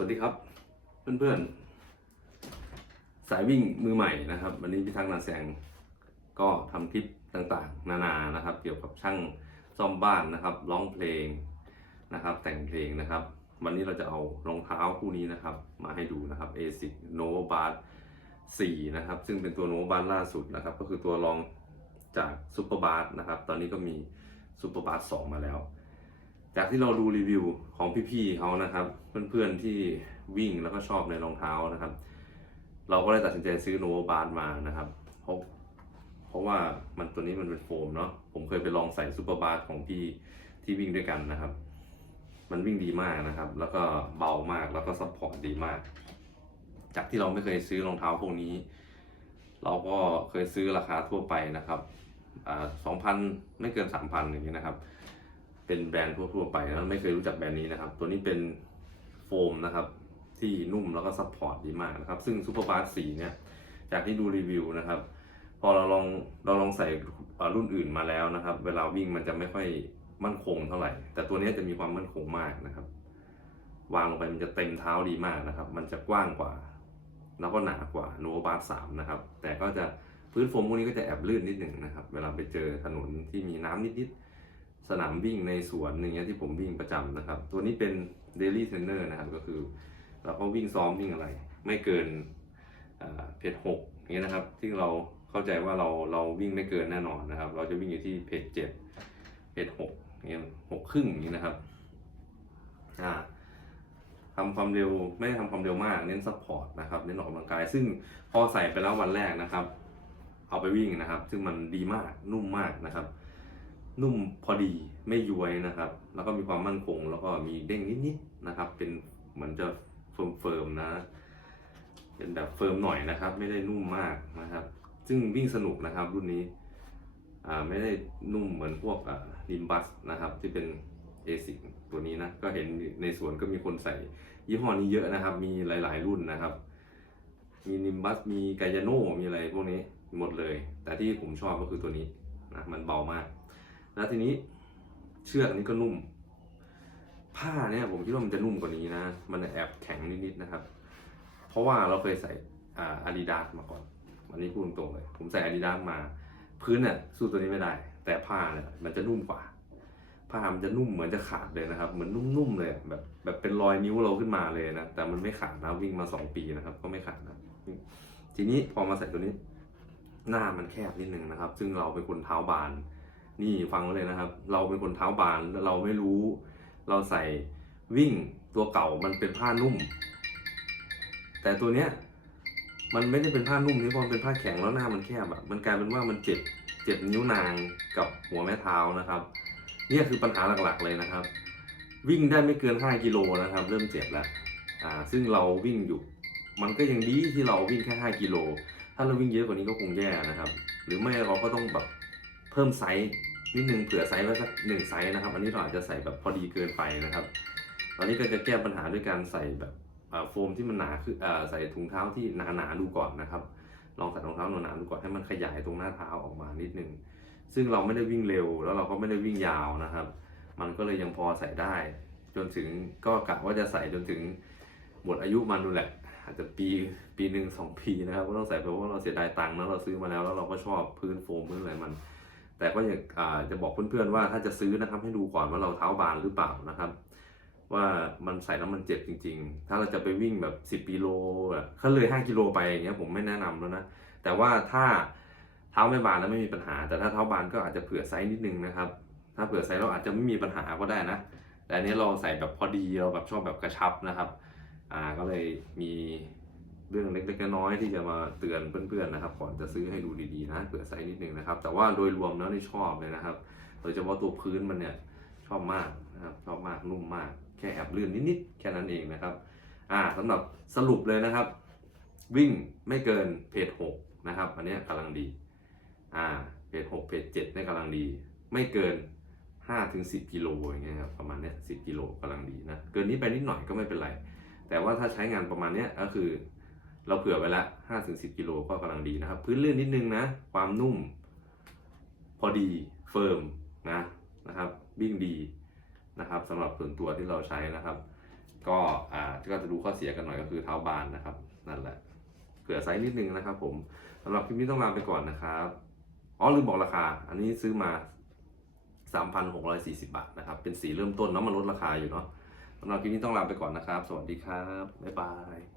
วัสดีครับ เพื่อนๆ สายวิ่งมือใหม่นะครับ วันนี้พี่ทักษ์นาแสงก็ทำคลิปต่างๆ นานานะครับ เกี่ยวกับช่างซ่อมบ้านนะครับร้องเพลงนะครับ แต่งเพลงนะครับ วันนี้เราจะเอารองเท้าคู่นี้นะครับ มาให้ดูนะครับ ASIC Nova Bart 4นะครับ ซึ่งเป็นตัว Nova Bart ล่าสุดนะครับ ก็คือตัวรองจาก Super Bart นะครับ ตอนนี้ก็มี Super Bart 2มาแล้ว จากที่เราดูรีวิวของพี่ๆเขานะครับ เพื่อนๆที่วิ่งแล้วก็ชอบในรองเท้านะครับ เราก็เลยตัดสินใจซื้อโนวบาร์มานะครับเพราะเพราะว่ามันตัวนี้มันเป็นโฟมเนาะผมเคยไปลองใส่ซูเปอร์บาร์ของพี่ที่วิ่งด้วยกันนะครับ มันวิ่งดีมากนะครับ แล้วก็เบามากแล้วก็ซัพพอร์ตดีมาก จากที่เราไม่เคยซื้อรองเท้าพวกนี้ เราก็เคยซื้อราคาทั่วไปนะครับสองพันไม่เกินสามพันอย่างนี้ยนะครับ เป็นแบรนด์ทั่วๆไปนะไม่เคยรู้จักแบรนด์นี้นะครับ ตัวนี้เป็นโฟมนะครับที่นุ่มแล้วก็ซัพพอร์ตดีมากนะครับ ซึ่งซูเปอร์บาร์สีเนี่ยจากที่ดูรีวิวนะครับ พอเราลองเราลองใส่รุ่นอื่นมาแล้วนะครับ เวลาวิ่งมันจะไม่ค่อยมั่นคงเท่าไหร่ แต่ตัวนี้จะมีความมั่นคงมากนะครับ วางลงไปมันจะเต็มเท้าดีมากนะครับ มันจะกว้างกว่า แล้วก็หนากว่าโนบาร์สามนะครับ แต่ก็จะพื้นโฟมพวกนี้ก็จะแอบลื่นนิดหนึ่งนะครับ เวลาไปเจอถนนที่มีน้ำนิดๆ สนามวิ่งในสวนอย่างเงี้ยที่ผมวิ่งประจำนะครับ ตัวนี้เป็น daily trainer นะครับก็คือเราก็วิ่งซ้อมวิ่งอะไร ไม่เกินเพจหกอย่างเงี้ยนะครับ ที่เราเข้าใจว่าเราเราวิ่งไม่เกินแน่นอนนะครับ เราจะวิ่งอยู่ที่เพจเจ็ดเพจหกอย่างเงี้ยหกครึ่งอย่างนี้นะครับอ่าทำความเร็วไม่ได้ทำความเร็วมากเน้นซัพพอร์ตนะครับเน้นออกกำลังกาย ซึ่งพอใส่ไปแล้ววันแรกนะครับ เอาไปวิ่งนะครับ ซึ่งมันดีมากนุ่มมากนะครับ นุ่มพอดีไม่ย้วยนะครับ แล้วก็มีความมั่นคง แล้วก็มีเด้งนิดๆนะครับ เป็นเหมือนจะเฟิร์มๆนะ เป็นแบบเฟิร์มหน่อยนะครับ ไม่ได้นุ่มมากนะครับ ซึ่งวิ่งสนุกนะครับรุ่นนี้อ่าไม่ได้นุ่มเหมือนพวกอ่าลิมบัสนะครับ ที่เป็นเอซิตัวนี้นะก็เห็นในสวนก็มีคนใส่ยี่ห้อนี้เยอะนะครับ มีหลาย ๆ รุ่นนะครับ มีนิมบัสมีไกยาโนมีอะไรพวกนี้หมดเลย แต่ที่ผมชอบก็คือตัวนี้นะมันเบามาก แล้วทีนี้เชือกนี้ก็นุ่ม ผ้าเนี่ยผมคิดว่ามันจะนุ่มกว่านี้นะ มันแอบแข็งนิดๆนะครับ เพราะว่าเราเคยใส่อาดิดาสมาก่อนอันนี้พูดตรงเลย ผมใส่อาดิดาสมา พื้นเนี่ยสู้ตัวนี้ไม่ได้ แต่ผ้าเนี่ยมันจะนุ่มกว่า ผ้ามันจะนุ่มเหมือนจะขาดเลยนะครับ เหมือนนุ่มๆเลย แบบแบบเป็นรอยนิ้วเราขึ้นมาเลยนะ แต่มันไม่ขาดนะวิ่งมาสองปีนะครับ ก็ไม่ขาดนะ ทีนี้พอมาใส่ตัวนี้ หน้ามันแคบนิดนึงนะครับ ซึ่งเราเป็นคนเท้าบาน นี่ฟังไว้เลยนะครับ เราเป็นคนเท้าบานเราไม่รู้ เราใส่วิ่งตัวเก่ามันเป็นผ้านุ่ม แต่ตัวเนี้ยมันไม่ได้เป็นผ้านุ่มนี่พอเป็นผ้าแข็งแล้วหน้ามันแคบอะมันกลายเป็นว่ามันเจ็บเจ็บนิ้วนางกับหัวแม่เท้านะครับเนี่ยคือปัญหาหลักๆเลยนะครับ วิ่งได้ไม่เกิน 5 กิโลนะครับ เริ่มเจ็บแล้วอ่าซึ่งเราวิ่งอยู่ มันก็ยังดีที่เราวิ่งแค่ 5 กิโล ถ้าเราวิ่งเยอะกว่านี้ก็คงแย่นะครับ หรือไม่เราก็ต้องแบบ พิ่มไซส์นิดนึงเผื่อไซส์ไว้สักหนึ่งไซส์นะครับ อันนี้เราอาจจะใส่แบบพอดีเกินไปนะครับ ตอนนี้ก็จะแก้ปัญหาด้วยการใส่แบบโฟมที่มันหนาคือใส่ถุงเท้าที่หนาๆดูก่อนนะครับ ลองใส่รองเท้าหนาๆดูก่อนให้มันขยายตรงหน้าเท้าออกมานิดนึง ซึ่งเราไม่ได้วิ่งเร็ว แล้วเราก็ไม่ได้วิ่งยาวนะครับ มันก็เลยยังพอใส่ได้ จนถึงก็กะว่าจะใส่จนถึงหมดอายุมันดูแหละ อาจจะปีปีหนึ่งสองปีนะครับก็ต้องใส่เพราะว่าเราเสียดายตังค์แล้วเราซื้อมาแล้วแล้วเราก็ชอบพื้นโฟมพื้นอะไรมัน แต่ก็อยากจะบอกเพื่อนๆว่าถ้าจะซื้อนะครับให้ดูก่อนว่าเราเท้าบานหรือเปล่านะครับ ว่ามันใส่แล้วมันเจ็บจริง ๆ ถ้าเราจะไปวิ่งแบบ 10กิโลแบบถ้าเลย 5 กิโลไปอย่างเงี้ยผมไม่แนะนำแล้วนะแต่ว่าถ้าเท้าไม่บานแล้วไม่มีปัญหา แต่ถ้าเท้าบานก็อาจจะเผื่อไซส์นิดนึงนะครับ ถ้าเผื่อไซส์เราอาจจะไม่มีปัญหาก็ได้นะแต่อันนี้เราใส่แบบพอดีเราแบบชอบแบบกระชับนะครับ อ่าก็เลยมี เรื่องเล็กๆน้อยๆที่จะมาเตือนเพื่อนๆนะครับ ก่อนจะซื้อให้ดูดีๆนะเผื่อไซส์นิดนึงนะครับ แต่ว่าโดยรวมแล้วนี่ชอบเลยนะครับ โดยเฉพาะตัวพื้นมันเนี่ยชอบมากนะครับชอบมากนุ่มมาก แค่แอบลื่นนิดๆแค่นั้นเองนะครับ อ่าสำหรับสรุปเลยนะครับ วิ่งไม่เกินเพจหกนะครับอันนี้กำลังดี อ่าเพจหกเพจเจ็ดนี่กำลังดี ไม่เกินห้าถึงสิบกิโลอย่างเงี้ยครับประมาณเนี้ยสิบกิโลกำลังดีนะเกินนี้ไปนิดหน่อยก็ไม่เป็นไร แต่ว่าถ้าใช้งานประมาณเนี้ยก็คือ เราเผื่อไว้ละห้าถึงสิบกิโลก็กำลังดีนะครับ พื้นลื่นนิดนึงนะ ความนุ่ม พอดีเฟิร์มนะนะครับวิ่งดีนะครับสำหรับส่วนตัวที่เราใช้นะครับ ก็อ่าก็จะดูข้อเสียกันหน่อยก็คือเท้าบานนะครับ นั่นแหละเผื่อไซส์นิดนึงนะครับ ผมสำหรับคลิปนี้ต้องลาไปก่อนนะครับอ๋อลืมบอกราคา อันนี้ซื้อมา 3,640 บาทนะครับ เป็นสีเริ่มต้นเนาะมันลดราคาอยู่เนาะสำหรับคลิปนี้ต้องลาไปก่อนนะครับ สวัสดีครับ บ๊ายบาย